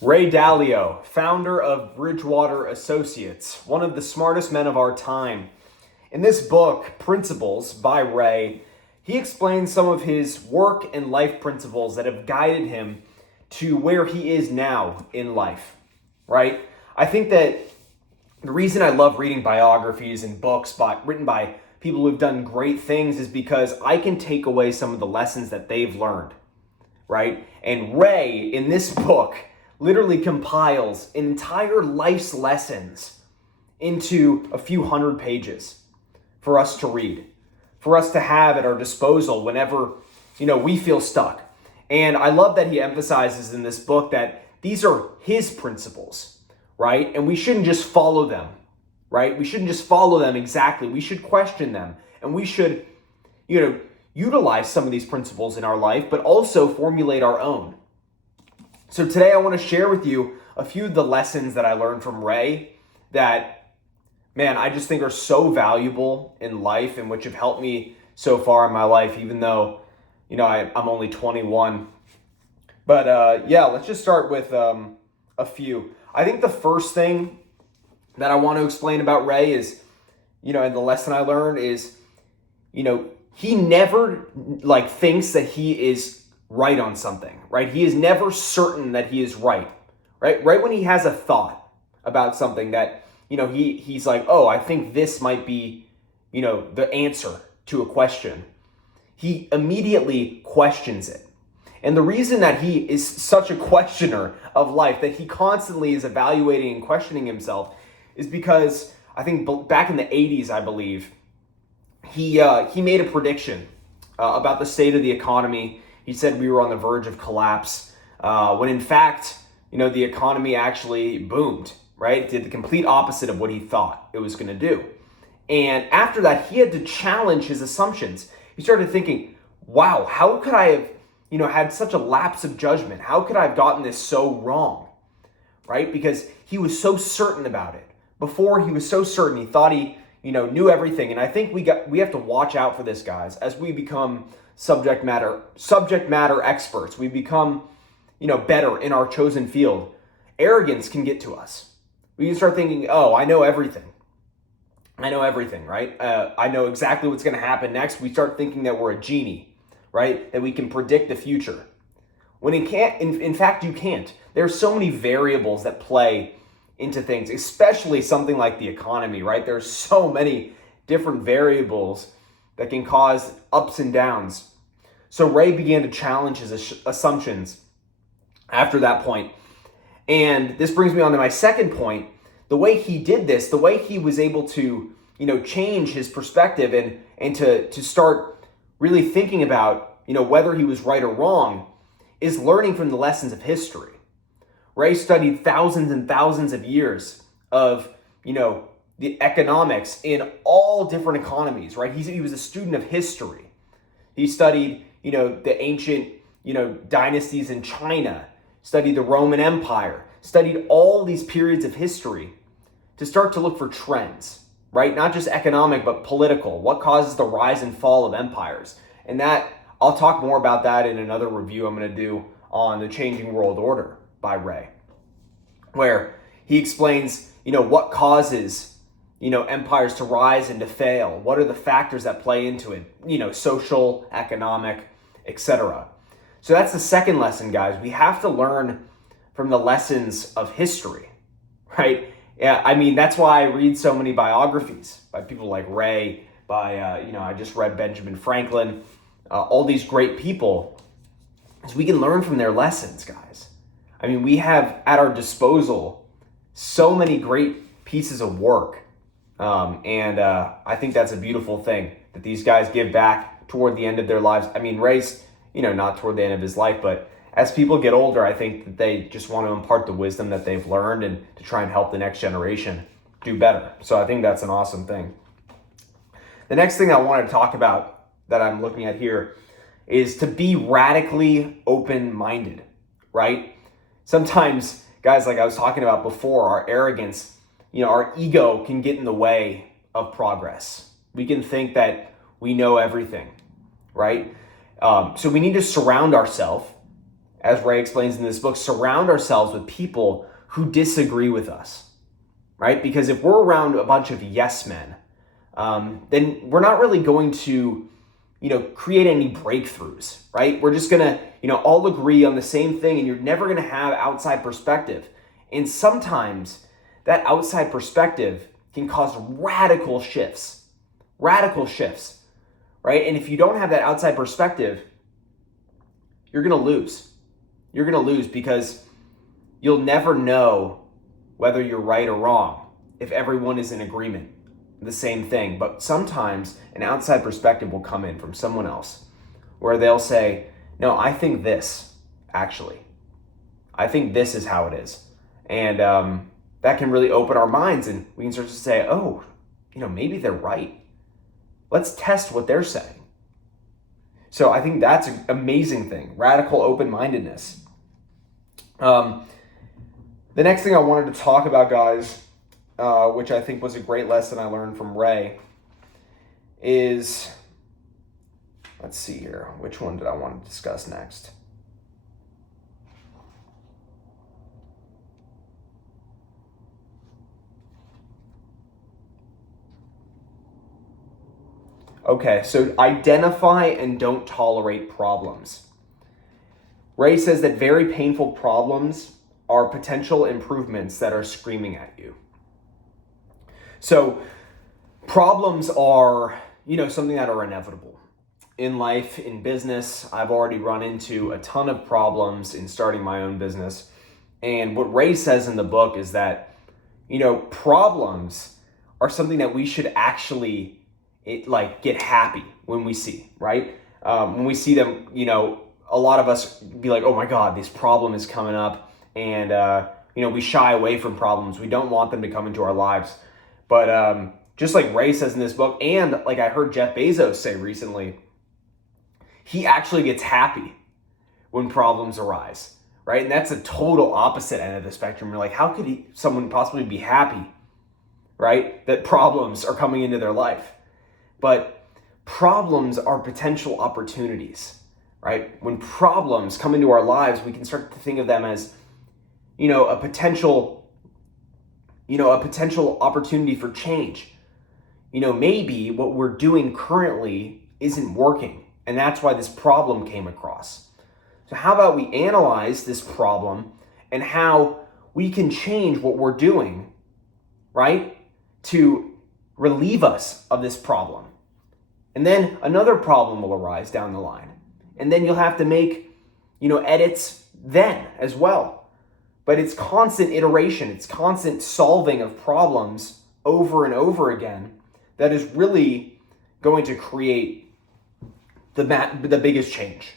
Ray Dalio, founder of Bridgewater Associates, one of the smartest men of our time. In this book, Principles by Ray, he explains some of his work and life principles that have guided him to where he is now in life, right? I think that the reason I love reading biographies and books written by people who've done great things is because I can take away some of the lessons that they've learned, right? And Ray, in this book, literally compiles entire life's lessons into a few hundred pages for us to read, for us to have at our disposal whenever, we feel stuck. And I love that he emphasizes in this book that these are his principles, right? And we shouldn't just follow them, right? We shouldn't just follow them exactly. We should question them, and we should, utilize some of these principles in our life, but also formulate our own. So today I want to share with you a few of the lessons that I learned from Ray that, I just think are so valuable in life and which have helped me so far in my life, even though, I'm only 21. But let's just start with a few. I think the first thing that I want to explain about Ray is, and the lesson I learned is, he never thinks that he is right on something, right? He is never certain that he is right, right? Right when he has a thought about something that, he's like, oh, I think this might be, the answer to a question. He immediately questions it. And the reason that he is such a questioner of life, that he constantly is evaluating and questioning himself, is because I think back in the 80s, I believe, he made a prediction about the state of the economy. He said we were on the verge of collapse, when in fact, the economy actually boomed, right? It did the complete opposite of what he thought it was going to do. And after that, he had to challenge his assumptions. He started thinking, wow, how could I have, had such a lapse of judgment? How could I have gotten this so wrong, right? Because he was so certain about it. Before, he was so certain, he thought he, knew everything. And I think we have to watch out for this, guys, as we become subject matter experts. We become, better in our chosen field. Arrogance can get to us. We can start thinking, oh, I know everything. Right? I know exactly what's going to happen next. We start thinking that we're a genie, right? That we can predict the future. When it can't, in fact, you can't. There's so many variables that play into things, especially something like the economy, right? There's so many different variables that can cause ups and downs. So Ray began to challenge his assumptions after that point. And this brings me on to my second point. The way he did this, the way he was able to, change his perspective and to start really thinking about, whether he was right or wrong, is learning from the lessons of history. Ray studied thousands and thousands of years of, the economics in all different economies, right? He was a student of history. He studied, the ancient, dynasties in China, studied the Roman Empire, studied all these periods of history to start to look for trends, right? Not just economic, but political. What causes the rise and fall of empires? And that, I'll talk more about that in another review I'm going to do on The Changing World Order by Ray, where he explains, what causes, empires to rise and to fail. What are the factors that play into it? Social, economic, etc. So that's the second lesson, guys. We have to learn from the lessons of history, right? Yeah, that's why I read so many biographies by people like Ray, I just read Benjamin Franklin, all these great people, so we can learn from their lessons, guys. We have at our disposal so many great pieces of work. And I think that's a beautiful thing that these guys give back toward the end of their lives. Ray's, not toward the end of his life, but as people get older, I think that they just want to impart the wisdom that they've learned and to try and help the next generation do better. So I think that's an awesome thing. The next thing I wanted to talk about that I'm looking at here is to be radically open-minded, right? Sometimes, guys, like I was talking about before, our arrogance, our ego can get in the way of progress. We can think that we know everything, right? So we need to surround ourselves as Ray explains in this book, surround ourselves with people who disagree with us, right? Because if we're around a bunch of yes men, then we're not really going to, create any breakthroughs, right? We're just gonna, all agree on the same thing, and you're never gonna have outside perspective. And sometimes that outside perspective can cause radical shifts, right? And if you don't have that outside perspective, you're gonna lose. You're gonna lose because you'll never know whether you're right or wrong if everyone is in agreement, the same thing. But sometimes an outside perspective will come in from someone else where they'll say, no, I think this, actually. I think this is how it is. And that can really open our minds, and we can start to say, oh, maybe they're right. Let's test what they're saying. So I think that's an amazing thing, radical open-mindedness. The next thing I wanted to talk about, guys, which I think was a great lesson I learned from Ray, is, let's see here, which one did I want to discuss next? Okay, so identify and don't tolerate problems. Ray says that very painful problems are potential improvements that are screaming at you. So problems are, something that are inevitable. In life, in business, I've already run into a ton of problems in starting my own business. And what Ray says in the book is that, problems are something that we should actually get happy when we see, right? When we see them, a lot of us be like, oh my God, this problem is coming up. And, we shy away from problems. We don't want them to come into our lives. But just like Ray says in this book, and like I heard Jeff Bezos say recently, he actually gets happy when problems arise, right? And that's a total opposite end of the spectrum. You're like, how could someone possibly be happy, right, that problems are coming into their life? But problems are potential opportunities, right? When problems come into our lives, we can start to think of them as, a potential opportunity for change. Maybe what we're doing currently isn't working, and that's why this problem came across. So how about we analyze this problem and how we can change what we're doing, right, to relieve us of this problem. And then another problem will arise down the line. And then you'll have to make, edits then as well. But it's constant iteration. It's constant solving of problems over and over again that is really going to create the biggest change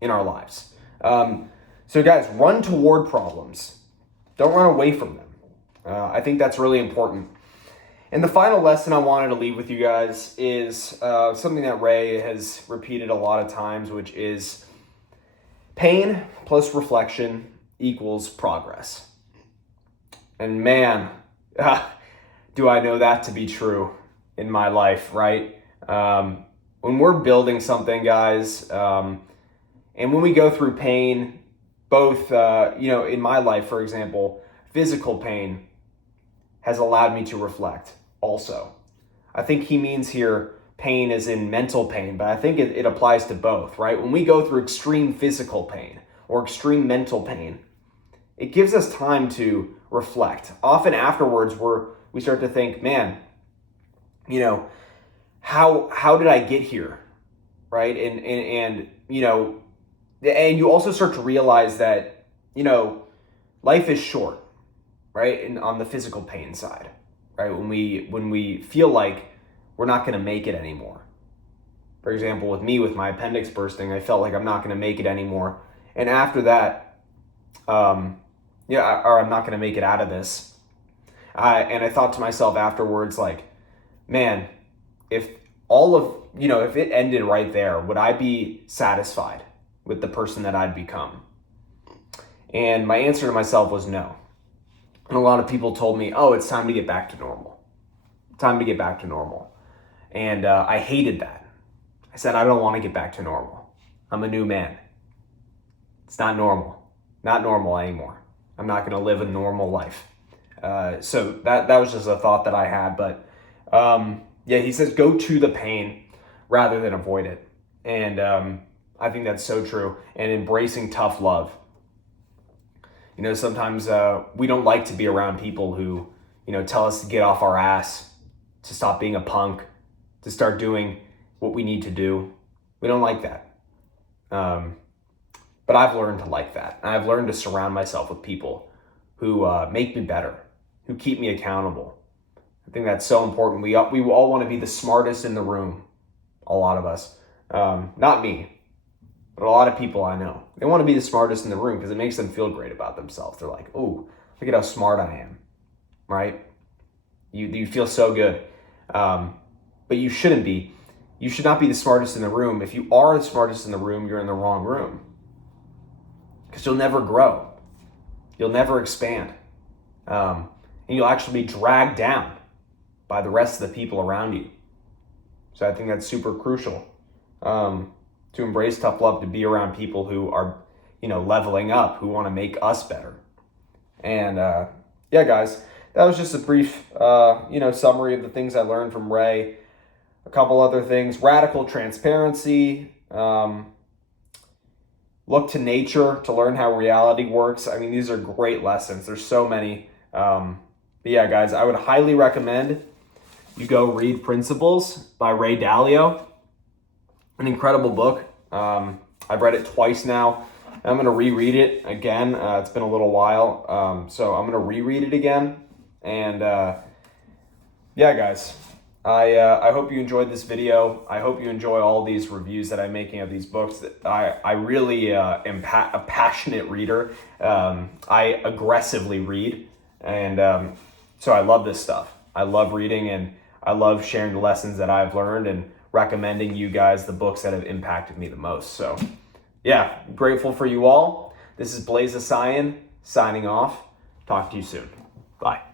in our lives. So guys, run toward problems. Don't run away from them. I think that's really important. And the final lesson I wanted to leave with you guys is something that Ray has repeated a lot of times, which is pain plus reflection equals progress. And man, do I know that to be true in my life, right? When we're building something, guys, and when we go through pain, both, in my life, for example, physical pain has allowed me to reflect also. I think he means here pain is in mental pain, but I think it applies to both, right? When we go through extreme physical pain or extreme mental pain, it gives us time to reflect. Often afterwards, we start to think, man, how did I get here, right? And you also start to realize that, life is short, right? And on the physical pain side, right? When we feel like we're not going to make it anymore. For example, with me, with my appendix bursting, I felt like I'm not going to make it anymore. And after that, or I'm not going to make it out of this. And I thought to myself afterwards, like, man, if it ended right there, would I be satisfied with the person that I'd become? And my answer to myself was no. And a lot of people told me, oh, it's time to get back to normal. Time to get back to normal. And I hated that. I said, I don't want to get back to normal. I'm a new man. It's not normal. Not normal anymore. I'm not going to live a normal life. So that was just a thought that I had. But yeah, he says go to the pain rather than avoid it. And I think that's so true. And embracing tough love. You know, sometimes we don't like to be around people who, you know, tell us to get off our ass, to stop being a punk, to start doing what we need to do. We don't like that. But I've learned to like that. And I've learned to surround myself with people who make me better, who keep me accountable. I think that's so important. We all want to be the smartest in the room, a lot of us. Not me, but a lot of people I know. They want to be the smartest in the room because it makes them feel great about themselves. They're like, oh, look at how smart I am, right? You feel so good. But you shouldn't be. You should not be the smartest in the room. If you are the smartest in the room, you're in the wrong room. Because you'll never grow. You'll never expand. And you'll actually be dragged down by the rest of the people around you. So I think that's super crucial. To embrace tough love, to be around people who are, you know, leveling up, who want to make us better. And yeah, guys, that was just a brief, summary of the things I learned from Ray. A couple other things: radical transparency. Look to nature to learn how reality works. I mean, these are great lessons. There's so many. But yeah, guys, I would highly recommend you go read Principles by Ray Dalio. An incredible book. I've read it twice now. I'm going to reread it again. It's been a little while. So I'm going to reread it again. And yeah, guys, I hope you enjoyed this video. I hope you enjoy all these reviews that I'm making of these books. I really am a passionate reader. I aggressively read. And so I love this stuff. I love reading, and I love sharing the lessons that I've learned and recommending you guys the books that have impacted me the most. So yeah, grateful for you all. This is Blaze of Cyan signing off. Talk to you soon. Bye.